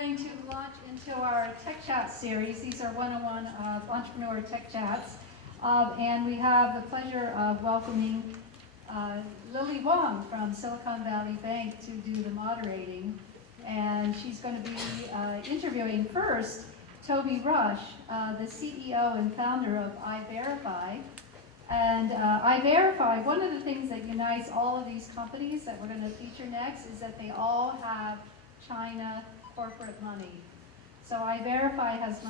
Going to launch into our Tech Chat series. These are one-on-one entrepreneur tech chats. And we have the pleasure of welcoming Lilly Huang from Silicon Valley Bank to do the moderating. And she's going to be interviewing first Toby Rush, the CEO and founder of EyeVerify. And EyeVerify, one of the things that unites all of these companies that we're going to feature next is that they all have China corporate money. So EyeVerify has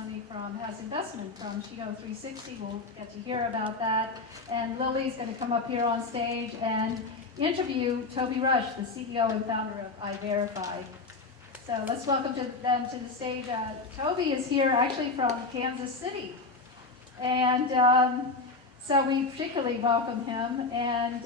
investment from Qihoo 360. We'll get to hear about that. And Lilly's going to come up here on stage and interview Toby Rush, the CEO and founder of EyeVerify. So let's welcome them to the stage. Toby is here actually from Kansas City. And so we particularly welcome him. And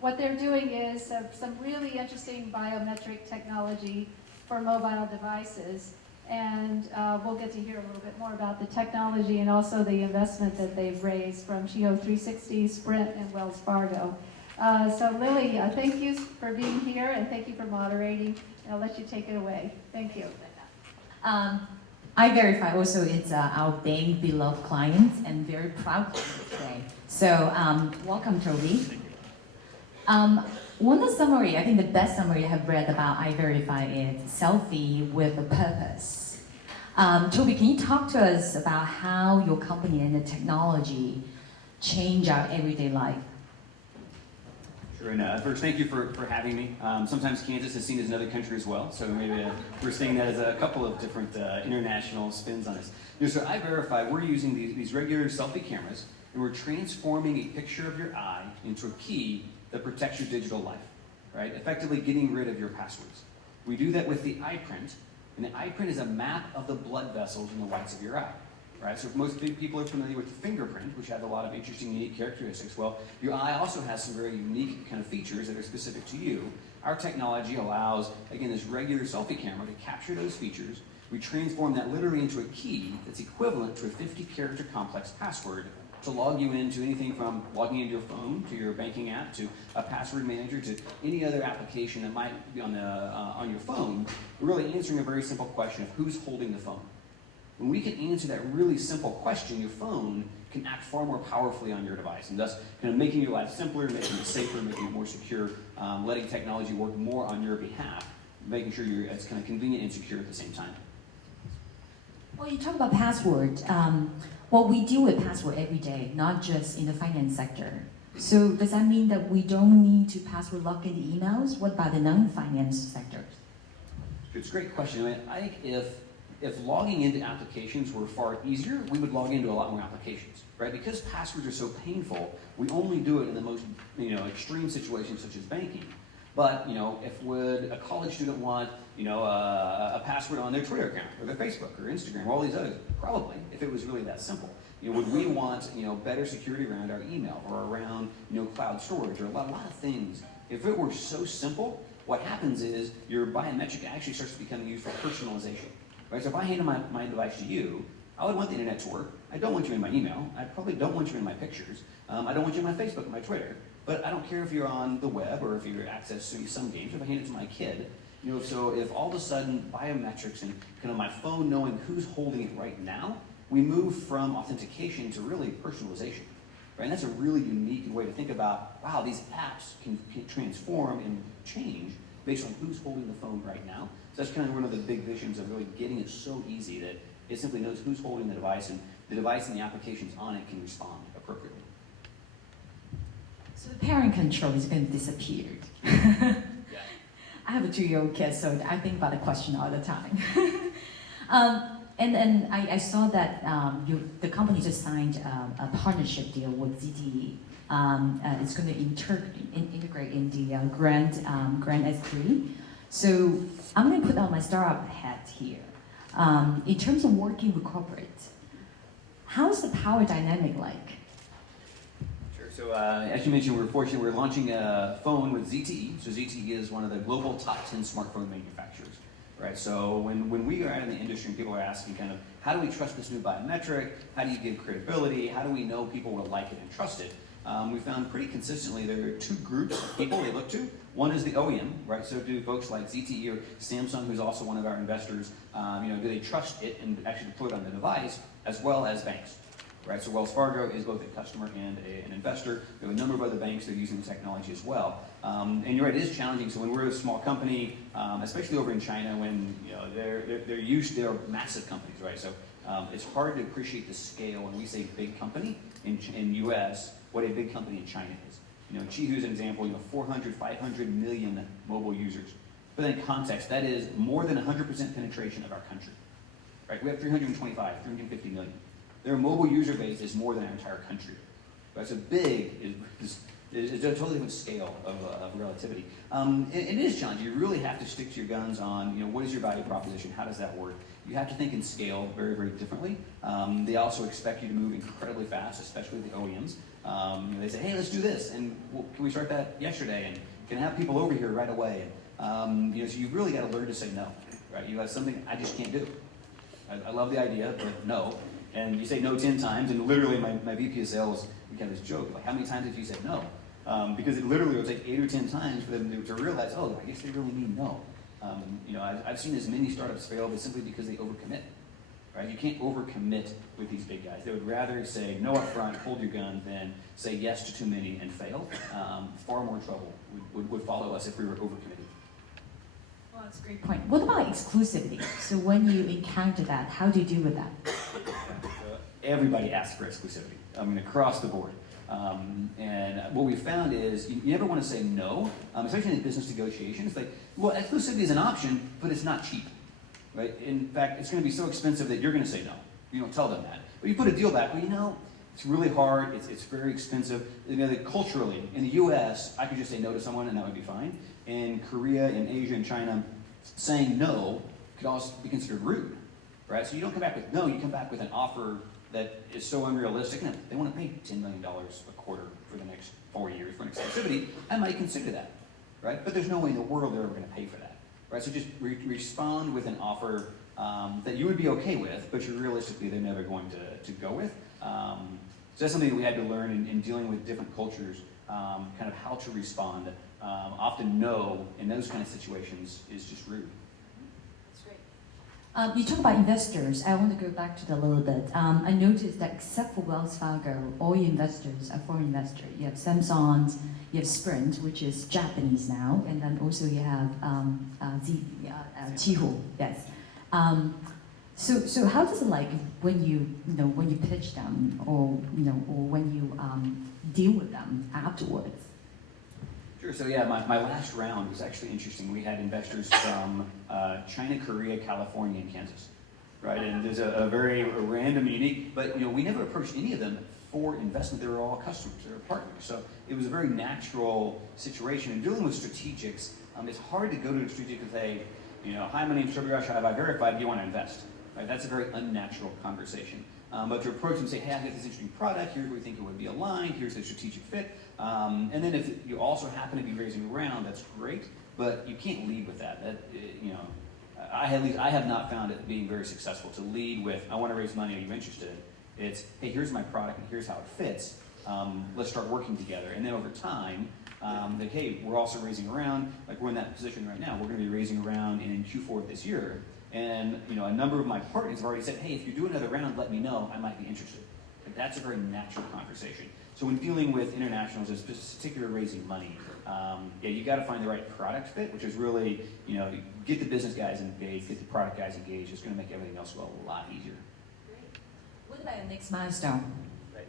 what they're doing is some really interesting biometric technology for mobile devices. And we'll get to hear a little bit more about the technology and also the investment that they've raised from Qihoo 360, Sprint, and Wells Fargo. So Lilly, thank you for being here and thank you for moderating. I'll let you take it away. Thank you. EyeVerify also is our bank beloved client and very proud today. So welcome, Toby. One summary, I think the best summary I have read about EyeVerify is selfie with a purpose. Toby, can you talk to us about how your company and the technology change our everyday life? Sure, and first, thank you for having me. Sometimes Kansas is seen as another country as well, so maybe we're seeing that as a couple of different international spins on this. So EyeVerify, we're using these regular selfie cameras, and we're transforming a picture of your eye into a key that protects your digital life, right? Effectively getting rid of your passwords. We do that with the eyeprint, and the eyeprint is a map of the blood vessels in the whites of your eye, right? So most people are familiar with the fingerprint, which has a lot of interesting, unique characteristics. Well, your eye also has some very unique kind of features that are specific to you. Our technology allows, again, this regular selfie camera to capture those features. We transform that literally into a key that's equivalent to a 50-character complex password to log you into anything from logging into your phone, to your banking app, to a password manager, to any other application that might be on your phone. We're really answering a very simple question of who's holding the phone. When we can answer that really simple question, your phone can act far more powerfully on your device, and thus kind of making your life simpler, making it safer, making it more secure, letting technology work more on your behalf, making sure it's kind of convenient and secure at the same time. Well, you talk about password. Well, we deal with password every day, not just in the finance sector. So does that mean that we don't need to password lock in the emails? What about the non-finance sectors? It's a great question. I think if logging into applications were far easier, we would log into a lot more applications, right? Because passwords are so painful, we only do it in the most extreme situations such as banking. But if would a college student want a password on their Twitter account or their Facebook or Instagram or all these others? Probably, if it was really that simple. Would we want better security around our email or around cloud storage or a lot of things? If it were so simple, what happens is your biometric actually starts to become used for personalization. Right? So if I hand my device to you, I would want the internet to work. I don't want you in my email. I probably don't want you in my pictures. I don't want you in my Facebook and my Twitter. But I don't care if you're on the web or if you're accessing some games. If I hand it to my kid, so if all of a sudden biometrics and kind of my phone knowing who's holding it right now, we move from authentication to really personalization. Right? And that's a really unique way to think about, wow, these apps can transform and change based on who's holding the phone right now. So that's kind of one of the big visions of really getting it so easy that it simply knows who's holding the device, and the device and the applications on it can respond appropriately. So the parent control is going to disappear. Yeah. I have a 2-year-old kid, so I think about the question all the time. And I saw that the company just signed a partnership deal with ZTE. It's going to integrate in the Grand S3. So I'm going to put on my startup hat here. In terms of working with corporate, how's the power dynamic like? So as you mentioned, we're fortunate. We're launching a phone with ZTE. So ZTE is one of the global top 10 smartphone manufacturers, right? So when we are out in the industry and people are asking kind of, how do we trust this new biometric? How do you give credibility? How do we know people will like it and trust it? we found pretty consistently there are two groups of people they look to. One is the OEM, right? So do folks like ZTE or Samsung, who's also one of our investors, do they trust it and actually deploy it on the device, as well as banks, right? So Wells Fargo is both a customer and an investor. We have a number of other banks that are using the technology as well. And you're right, it is challenging. So when we're a small company, especially over in China, when they're massive companies, right? So it's hard to appreciate the scale when we say big company in US, what a big company in China is. Qihoo is an example, 400, 500 million mobile users. But in context, that is more than 100% penetration of our country, right? We have 325, 350 million. Their mobile user base is more than our entire country. Right? So big is a totally different scale of relativity. And it is challenging. You really have to stick to your guns on, what is your value proposition? How does that work? You have to think in scale very, very differently. They also expect you to move incredibly fast, especially the OEMs. They say, hey, let's do this, and can we start that yesterday? And can I have people over here right away? So you've really got to learn to say no, right? You have something I just can't do. I love the idea, but no. And you say no 10 times, and literally my VP of sales, we have this joke, like, how many times have you said no? Because it literally will take 8 or 10 times for them to realize, oh, I guess they really mean no. I've seen as many startups fail, but simply because they overcommit. Right? You can't overcommit with these big guys. They would rather say no up front, hold your gun, than say yes to too many and fail. Far more trouble would follow us if we were overcommitting. Well, that's a great point. What about exclusivity? So when you encounter that, how do you deal with that? Everybody asks for exclusivity, across the board. And what we found is you never want to say no, especially in business negotiations. Like, well, exclusivity is an option, but it's not cheap. Right? In fact, it's going to be so expensive that you're going to say no. You don't tell them that. But you put a deal back, well, it's really hard, it's very expensive. Culturally, in the US, I could just say no to someone and that would be fine. In Korea, in Asia, and China, saying no could also be considered rude. Right? So you don't come back with no, you come back with an offer that is so unrealistic. No, they want to pay $10 million a quarter for the next 4 years for an exclusivity. I might consider that. Right? But there's no way in the world they're ever going to pay for that. Right, so just respond with an offer that you would be okay with, but you're realistically they're never going to go with. So that's something that we had to learn in dealing with different cultures, kind of how to respond. Often no in those kind of situations is just rude. That's great. You talk about investors. I want to go back to that a little bit. I noticed that except for Wells Fargo, all your investors are foreign investors. You have Samsung, you have Sprint, which is Japanese now, and then also you have Qihoo. Yes. So how does it like when you pitch them or when you deal with them afterwards? Sure. So yeah, my last round was actually interesting. We had investors from China, Korea, California, and Kansas, right? And there's a very random, unique, but we never approached any of them for investment. They were all customers, they were partners. So it was a very natural situation. And dealing with strategics, it's hard to go to a strategic and say, hi, my name's Toby Rush, I have EyeVerify, do you want to invest? Right? That's a very unnatural conversation. But to approach them and say, hey, I got this interesting product, here's where we think it would be aligned, here's the strategic fit. And then if you also happen to be raising a round, that's great, but you can't lead with that. I have not found it being very successful to lead with, I want to raise money, are you interested? It's, hey, here's my product and here's how it fits. Let's start working together. And then over time, like, hey, we're also raising around, like we're in that position right now. We're going to be raising around in Q4 of this year. And a number of my partners have already said, hey, if you do another round, let me know. I might be interested. Like, that's a very natural conversation. So when dealing with internationals, particularly raising money, you got to find the right product fit, which is really, get the business guys engaged, get the product guys engaged. It's going to make everything else go a lot easier. What about the next milestone? Right.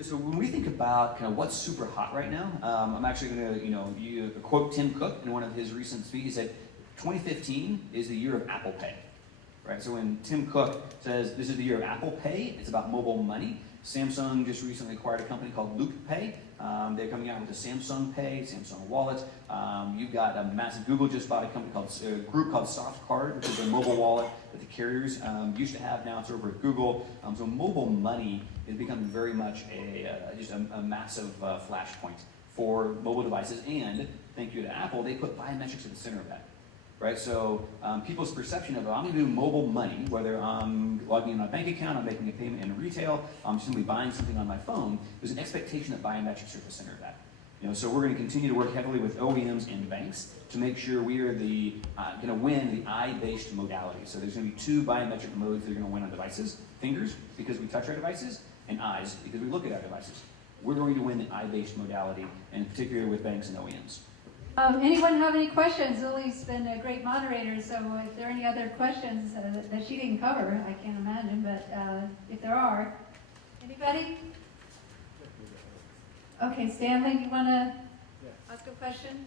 So when we think about kind of what's super hot right now, I'm actually going to quote Tim Cook in one of his recent speeches. He said, 2015 is the year of Apple Pay. Right? So when Tim Cook says this is the year of Apple Pay, it's about mobile money. Samsung just recently acquired a company called Loop Pay. They're coming out with the Samsung Pay, Samsung Wallet. You've got a massive, Google just bought a group called SoftCard, which is a mobile wallet that the carriers used to have. Now it's over at Google. So mobile money is becoming very much just a massive flashpoint for mobile devices. And thank you to Apple, they put biometrics at the center of that. right? So people's perception of, I'm going to do mobile money, whether I'm logging in my bank account, I'm making a payment in retail, I'm simply buying something on my phone, there's an expectation that biometrics are at the center of that. So we're going to continue to work heavily with OEMs and banks to make sure we are going to win the eye-based modality. So there's going to be 2 biometric modes that are going to win on devices: fingers, because we touch our devices, and eyes, because we look at our devices. We're going to win the eye-based modality, and in particular with banks and OEMs. Anyone have any questions? Lily's been a great moderator, so if there are any other questions that she didn't cover, I can't imagine, but if there are. Anybody? Okay, Stanley, you want to ask a question?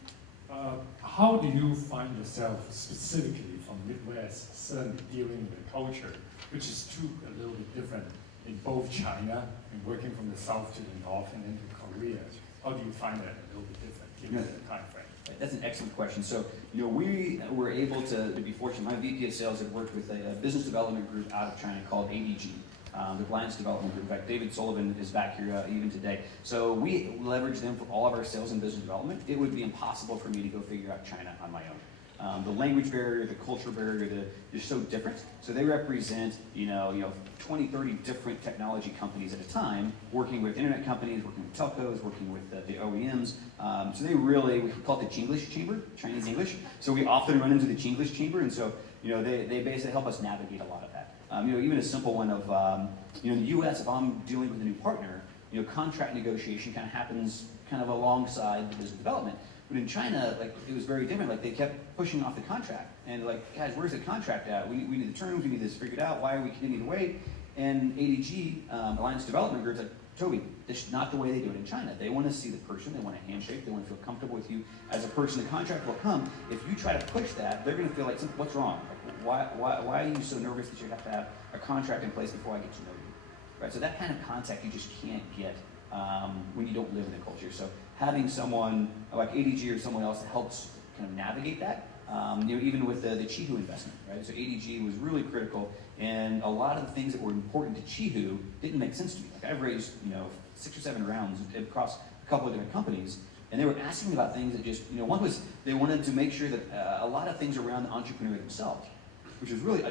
How do you find yourself specifically from Midwest, certainly dealing with culture, which is a little bit different in both China and working from the south to the north and into Korea? How do you find that a little bit different given the time frame? That's an excellent question. So, we were able to be fortunate. My VP of sales had worked with a business development group out of China called ADG. The Alliance Development Group. In fact, David Sullivan is back here even today. So we leverage them for all of our sales and business development. It would be impossible for me to go figure out China on my own. The language barrier, the culture barrier, they're so different. So they represent, 20, 30 different technology companies at a time, working with internet companies, working with telcos, working with the OEMs. So they really, we call it the Chinglish chamber, Chinese English. So we often run into the Chinglish chamber, and so they basically help us navigate a lot of that. Even a simple one of, in the U.S., if I'm dealing with a new partner, contract negotiation kind of happens kind of alongside the business development. But in China, it was very different. They kept pushing off the contract. And guys, where's the contract at? We need the terms, we need this figured out. Why are we continuing to wait? And ADG, Alliance Development Group's like, Toby, this is not the way they do it in China. They want to see the person, they want a handshake, they want to feel comfortable with you as a person. The contract will come. If you try to push that, they're going to feel like, what's wrong? Why are you so nervous that you have to have a contract in place before I get to know you? Right? So that kind of contact you just can't get when you don't live in the culture. So having someone like ADG or someone else that helps kind of navigate that, even with the Qihoo investment, right? So ADG was really critical, and a lot of the things that were important to Qihoo didn't make sense to me. I've raised 6 or 7 rounds across a couple of different companies, and they were asking me about things that just one was they wanted to make sure that a lot of things around the entrepreneur themselves, which was really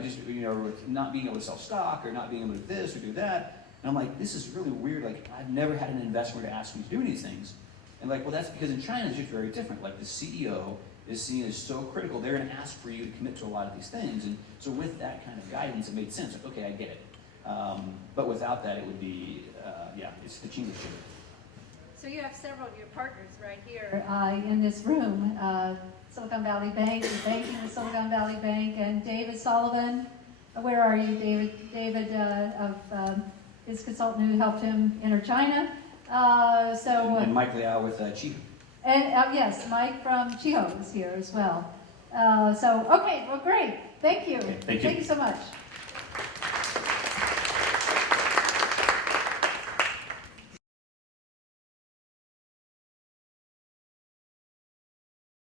not being able to sell stock or not being able to do this or do that. And I'm like, this is really weird. I've never had an investor to ask me to do these things. And well, that's because in China it's just very different. The CEO is seen as so critical. They're going to ask for you to commit to a lot of these things. And so with that kind of guidance, it made sense. Okay, I get it. But without that, it would be, it's the Chinglish chamber. So you have several of your partners right here in this room. Silicon Valley Bank, you're banking with Silicon Valley Bank, and David Sullivan. Where are you, David? David his consultant who helped him enter China. And Mike Liao with Qihoo. And yes, Mike from Qihoo is here as well. Okay, well, great. Thank you. Okay, thank you so much.